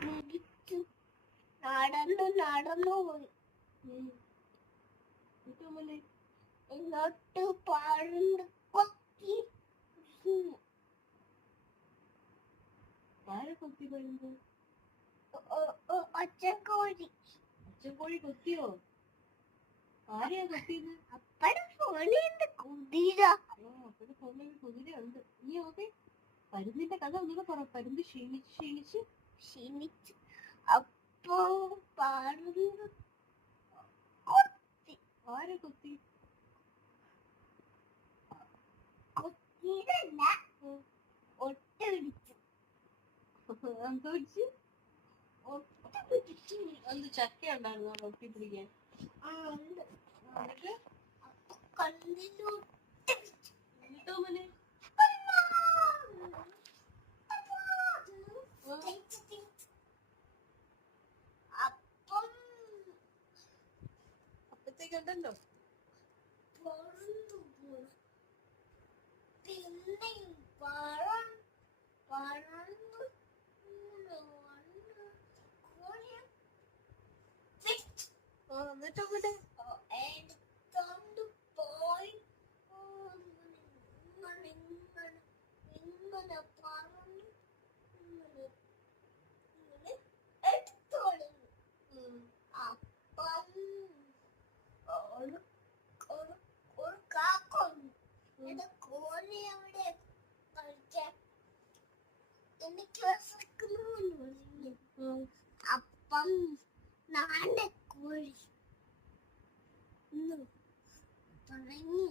പിടിച്ചു നടന്നു നടന്നു പോയി. എന്നിട്ട് പറന്ന് കൊത്തി. ആരെ കൊത്തി പരുന്ത്? ഒച്ചക്കോഴി. ഒച്ചക്കോഴി കൊത്തിയോ? ആരെയാ കൊത്തിയത്? അപ്പടെ ഫോണിന്റെ കുതിര. അപ്പടെ ഫോണിൽ കുതിര ഉണ്ട്. നീ ഓക്കെ പരുന്തിന്റെ കഥ ഒന്നുകൂടെ പറ. പരുന്ത് ക്ഷീണിച്ച് അപ്പൊ പറന്ന് കൊത്തി. ആരെ കൊത്തി? കൊത്തിയതല്ല, ഒട്ട പിടിച്ചു. എന്താ പിടിച്ച്? ഒട്ട പിടിച്ചു. എന്ത് ചക്ക ഉണ്ടായിരുന്നു ഒട്ടി പിടിക്കാൻ? എന്നിട്ട് കണ്ണിലോട്ട് എന്നിട്ടോ മോനെ? അപ്പത്തേക്കുണ്ടല്ലോ പിന്നെ എന്നിട്ടോ മോനെ? പോയി ഇങ്ങനെ പറഞ്ഞു എടുത്തോളൂ. അപ്പം ഒരു കാക്കൊന്നു എന്റെ കോഴി അവിടെ കഴിക്കാൻ എനിക്ക് വിശക്കുന്നു പറഞ്ഞു. അപ്പം നാന്റെ കോഴി തുടങ്ങി